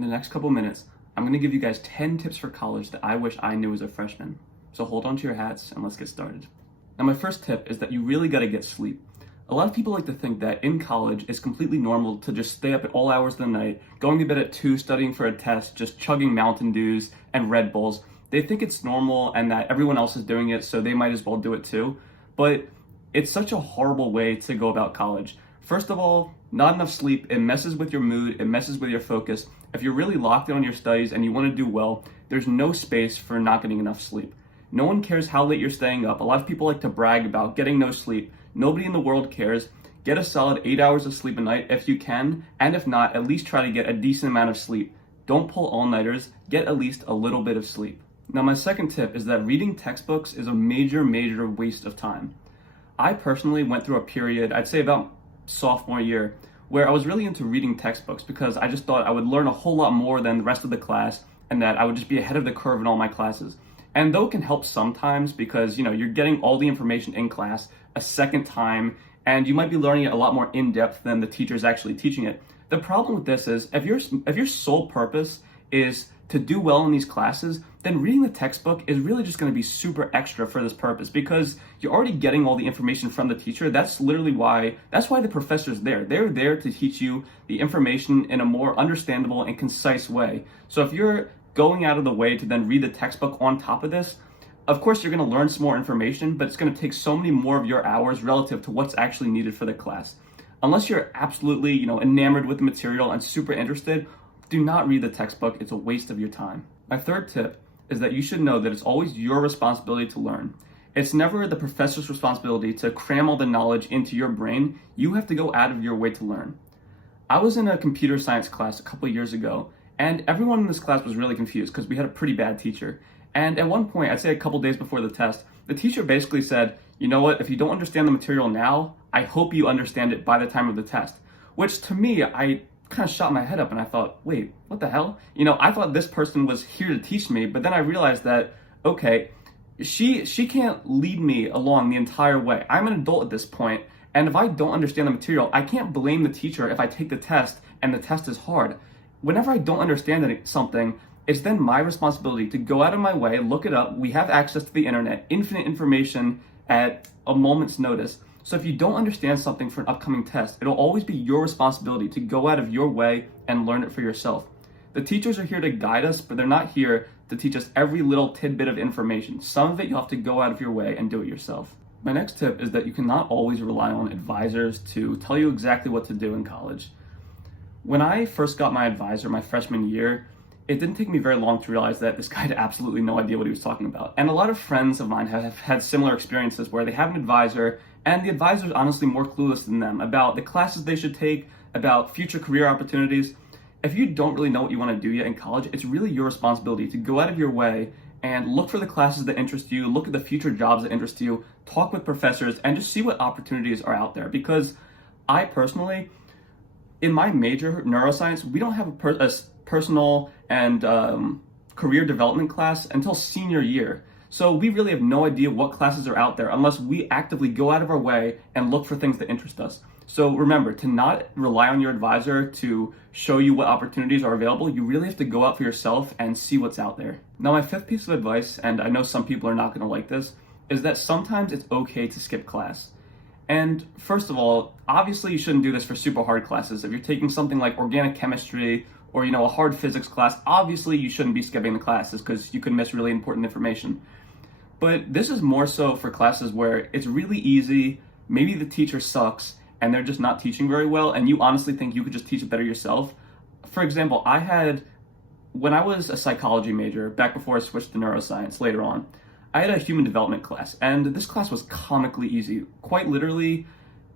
In the next couple minutes, I'm going to give you guys 10 tips for college that I wish I knew as a freshman. So hold on to your hats and let's get started. Now, my first tip is that you really got to get sleep. A lot of people like to think that in college it's completely normal to just stay up at all hours of the night, going to bed at 2, studying for a test, just chugging Mountain Dews and Red Bulls. They think it's normal and that everyone else is doing it, so they might as well do it too. But it's such a horrible way to go about college. First of all, not enough sleep, it messes with your mood, it messes with your focus. If you're really locked in on your studies and you want to do well, there's no space for not getting enough sleep. No one cares how late you're staying up. A lot of people like to brag about getting no sleep. Nobody in the world cares. Get a solid 8 hours of sleep a night if you can, and if not, at least try to get a decent amount of sleep. Don't pull all-nighters, get at least a little bit of sleep. Now, my second tip is that reading textbooks is a major waste of time. I personally went through a period, I'd say about sophomore year, where I was really into reading textbooks because I just thought I would learn a whole lot more than the rest of the class and that I would just be ahead of the curve in all my classes. And though it can help sometimes because, you're getting all the information in class a second time and you might be learning it a lot more in depth than the teacher's actually teaching it. The problem with this is if your sole purpose is to do well in these classes, then reading the textbook is really just going to be super extra for this purpose because you're already getting all the information from the teacher. That's why the professor's there. They're there to teach you the information in a more understandable and concise way. So if you're going out of the way to then read the textbook on top of this, of course you're going to learn some more information, but it's going to take so many more of your hours relative to what's actually needed for the class. Unless you're absolutely, enamored with the material and super interested, do not read the textbook. It's a waste of your time. My third tip is that you should know that it's always your responsibility to learn. It's never the professor's responsibility to cram all the knowledge into your brain. You have to go out of your way to learn. I was in a computer science class a couple years ago, and everyone in this class was really confused because we had a pretty bad teacher. And at one point, I'd say a couple days before the test, the teacher basically said, you know what, if you don't understand the material now, I hope you understand it by the time of the test. Which to me, I kind of shot my head up and I thought, wait, what the hell? I thought this person was here to teach me, but then I realized that, okay, she can't lead me along the entire way. I'm an adult at this point, and if I don't understand the material, I can't blame the teacher if I take the test and the test is hard. Whenever I don't understand something, it's then my responsibility to go out of my way, look it up. We have access to the internet, infinite information at a moment's notice. So if you don't understand something for an upcoming test, it'll always be your responsibility to go out of your way and learn it for yourself. The teachers are here to guide us, but they're not here to teach us every little tidbit of information. Some of it you'll have to go out of your way and do it yourself. My next tip is that you cannot always rely on advisors to tell you exactly what to do in college. When I first got my advisor my freshman year, it didn't take me very long to realize that this guy had absolutely no idea what he was talking about. And a lot of friends of mine have had similar experiences where they have an advisor and the advisor is honestly more clueless than them about the classes they should take, about future career opportunities. If you don't really know what you want to do yet in college, it's really your responsibility to go out of your way and look for the classes that interest you, look at the future jobs that interest you, talk with professors, and just see what opportunities are out there. Because I personally, in my major, neuroscience, we don't have a personal and career development class until senior year. So we really have no idea what classes are out there unless we actively go out of our way and look for things that interest us. So remember, to not rely on your advisor to show you what opportunities are available, you really have to go out for yourself and see what's out there. Now, my fifth piece of advice, and I know some people are not going to like this, is that sometimes it's okay to skip class. And first of all, obviously you shouldn't do this for super hard classes. If you're taking something like organic chemistry or a hard physics class, obviously you shouldn't be skipping the classes because you could miss really important information. But this is more so for classes where it's really easy, maybe the teacher sucks and they're just not teaching very well and you honestly think you could just teach it better yourself. For example, when I was a psychology major, back before I switched to neuroscience later on, I had a human development class, and this class was comically easy. Quite literally,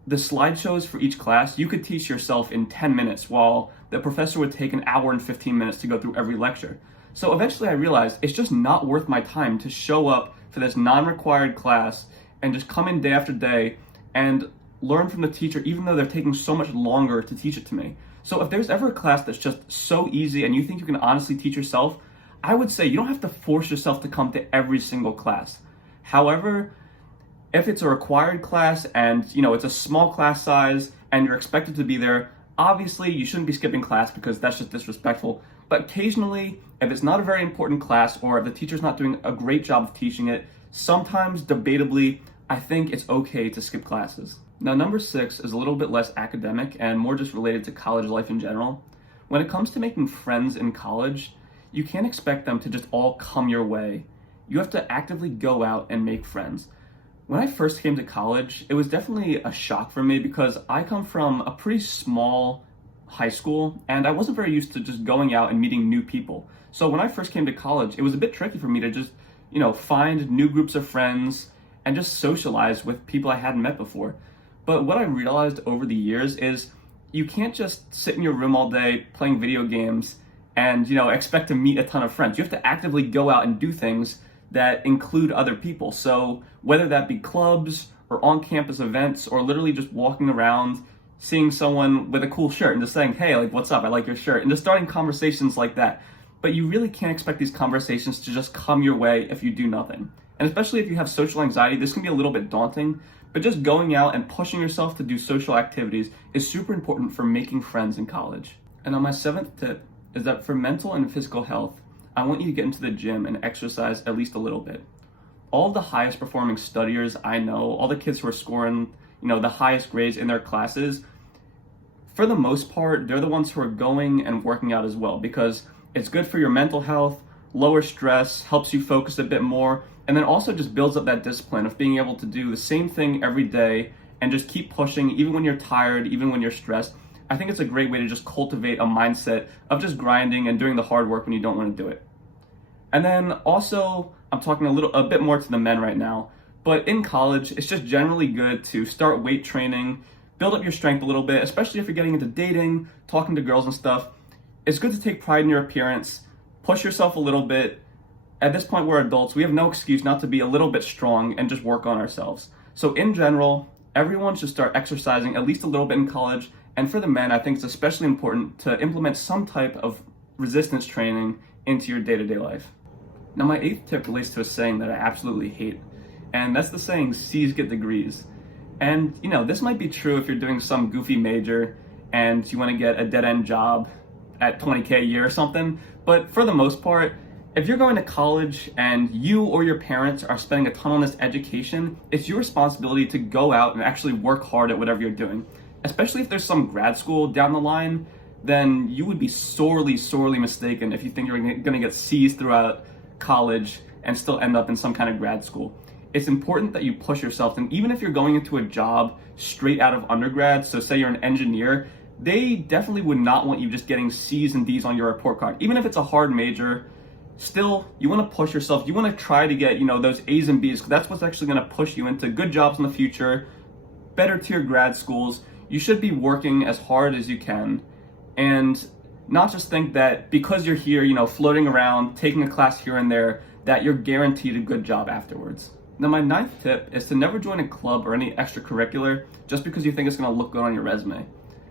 the slideshows for each class, you could teach yourself in 10 minutes, while the professor would take an hour and 15 minutes to go through every lecture. So eventually I realized it's just not worth my time to show up for this non-required class and just come in day after day and learn from the teacher, even though they're taking so much longer to teach it to me. So if there's ever a class that's just so easy and you think you can honestly teach yourself, I would say you don't have to force yourself to come to every single class. However, if it's a required class and it's a small class size and you're expected to be there, obviously you shouldn't be skipping class because that's just disrespectful. But occasionally, if it's not a very important class or if the teacher's not doing a great job of teaching it, sometimes debatably, I think it's okay to skip classes. Now, number 6 is a little bit less academic and more just related to college life in general. When it comes to making friends in college, you can't expect them to just all come your way. You have to actively go out and make friends. When I first came to college, it was definitely a shock for me because I come from a pretty small high school and I wasn't very used to just going out and meeting new people. So when I first came to college, it was a bit tricky for me to just, find new groups of friends and just socialize with people I hadn't met before. But what I realized over the years is you can't just sit in your room all day playing video games and, expect to meet a ton of friends. You have to actively go out and do things that include other people. So whether that be clubs or on-campus events or literally just walking around, seeing someone with a cool shirt and just saying, hey, like, what's up? I like your shirt. And just starting conversations like that. But you really can't expect these conversations to just come your way if you do nothing. And especially if you have social anxiety, this can be a little bit daunting. But just going out and pushing yourself to do social activities is super important for making friends in college. And on my 7th tip is that for mental and physical health, I want you to get into the gym and exercise at least a little bit. All of the highest performing studiers I know, all the kids who are scoring, the highest grades in their classes, for the most part, they're the ones who are going and working out as well because it's good for your mental health, lower stress, helps you focus a bit more, and then also just builds up that discipline of being able to do the same thing every day and just keep pushing even when you're tired, even when you're stressed. I think it's a great way to just cultivate a mindset of just grinding and doing the hard work when you don't want to do it. And then also, I'm talking a bit more to the men right now, but in college, it's just generally good to start weight training, build up your strength a little bit, especially if you're getting into dating, talking to girls and stuff. It's good to take pride in your appearance, push yourself a little bit. At this point, we're adults. We have no excuse not to be a little bit strong and just work on ourselves. So in general, everyone should start exercising at least a little bit in college. And for the men, I think it's especially important to implement some type of resistance training into your day-to-day life. Now, my 8th tip relates to a saying that I absolutely hate, and that's the saying, C's get degrees. And, this might be true if you're doing some goofy major and you want to get a dead-end job at $20K a year or something, but for the most part, if you're going to college and you or your parents are spending a ton on this education, it's your responsibility to go out and actually work hard at whatever you're doing. Especially if there's some grad school down the line, then you would be sorely, sorely mistaken if you think you're going to get C's throughout college and still end up in some kind of grad school. It's important that you push yourself, and even if you're going into a job straight out of undergrad, so say you're an engineer, they definitely would not want you just getting C's and D's on your report card. Even if it's a hard major, still, you want to push yourself. You want to try to get, those A's and B's, because that's what's actually going to push you into good jobs in the future, better tier grad schools. You should be working as hard as you can and not just think that because you're here, floating around, taking a class here and there, that you're guaranteed a good job afterwards. Now, my 9th tip is to never join a club or any extracurricular just because you think it's going to look good on your resume.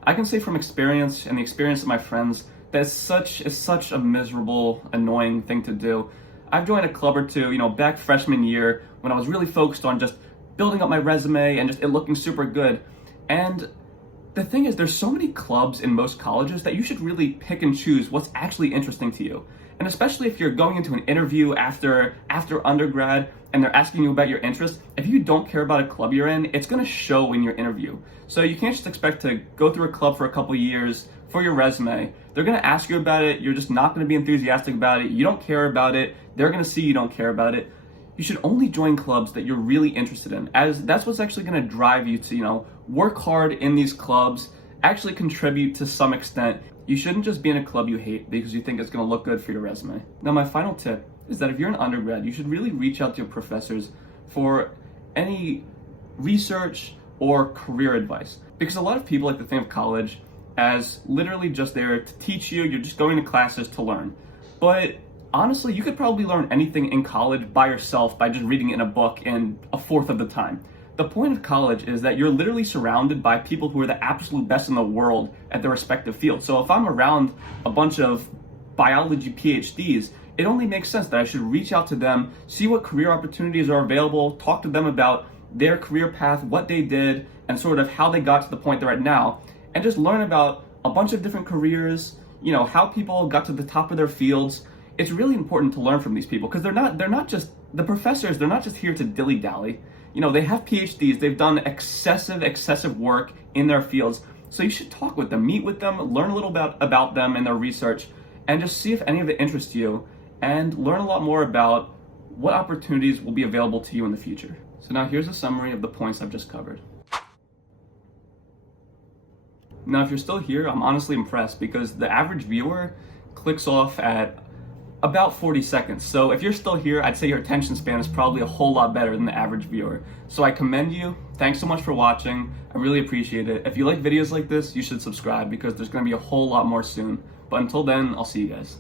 I can say from experience and the experience of my friends that it's such a miserable, annoying thing to do. I've joined a club or two, back freshman year when I was really focused on just building up my resume and just it looking super good. And the thing is, there's so many clubs in most colleges that you should really pick and choose what's actually interesting to you. And especially if you're going into an interview after undergrad and they're asking you about your interests, if you don't care about a club you're in, it's going to show in your interview. So you can't just expect to go through a club for a couple years for your resume. They're going to ask you about it. You're just not going to be enthusiastic about it. You don't care about it. They're going to see you don't care about it. You should only join clubs that you're really interested in, as that's what's actually going to drive you to, work hard in these clubs, actually contribute to some extent. You shouldn't just be in a club you hate because you think it's going to look good for your resume. Now, my final tip is that if you're an undergrad, you should really reach out to your professors for any research or career advice. Because a lot of people like to think of college as literally just there to teach you. You're just going to classes to learn. But honestly, you could probably learn anything in college by yourself by just reading it in a book in a fourth of the time. The point of college is that you're literally surrounded by people who are the absolute best in the world at their respective fields. So if I'm around a bunch of biology PhDs, it only makes sense that I should reach out to them, see what career opportunities are available, talk to them about their career path, what they did, and sort of how they got to the point they're at now, and just learn about a bunch of different careers, how people got to the top of their fields. It's really important to learn from these people because they're not just the professors. They're not just here to dilly-dally. They have PhDs. They've done excessive work in their fields. So you should talk with them, meet with them, learn a little about them and their research, and just see if any of it interests you, and learn a lot more about what opportunities will be available to you in the future. So now here's a summary of the points I've just covered. Now, if you're still here, I'm honestly impressed because the average viewer clicks off at about 40 seconds. So if you're still here, I'd say your attention span is probably a whole lot better than the average viewer. So I commend you. Thanks so much for watching. I really appreciate it. If you like videos like this, you should subscribe because there's going to be a whole lot more soon. But until then, I'll see you guys.